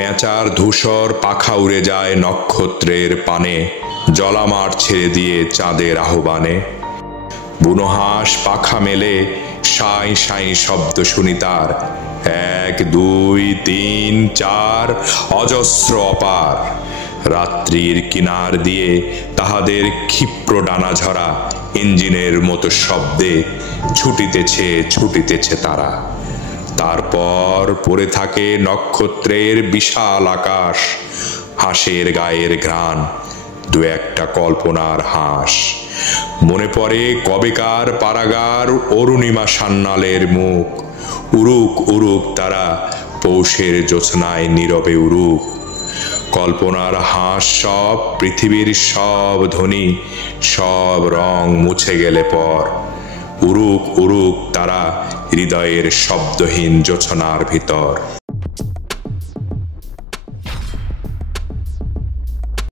পেঁচার ধূসর পাখা উড়ে যায় নক্ষত্রের পানে, জলামাঠ ছেড়ে দিয়ে চাঁদের আহ্বানে। বুনো হাঁস পাখা মেলে সাঁই সাঁই শব্দ শুনি তার, 1 2 3 4 অজস্র অপার। রাত্রির কিনার দিয়ে তাহাদের ক্ষিপ্র ডানা ঝরা ইঞ্জিনের মতো শব্দে ছুটিতেছে ছুটিতেছে তারা। তারপর পড়ে থাকে নক্ষত্রের বিশাল আকাশ, হাঁসের গায়ের ঘ্রাণ, 2-1টা কল্পনার হাঁস। মনে পড়ে কবেকার পারাগার অরুণিমা সান্যালের মুখ, উড়ুক উড়ুক তারা পৌষের জ্যোৎস্নায় নীরবে উড়ুক। কল্পনার হাঁস সব পৃথিবীর সব ধ্বনি সব রং মুছে গেলে পর, উড়ুক উড়ুক তারা হৃদয়ের শব্দহীন জ্যোৎস্নার ভিতর।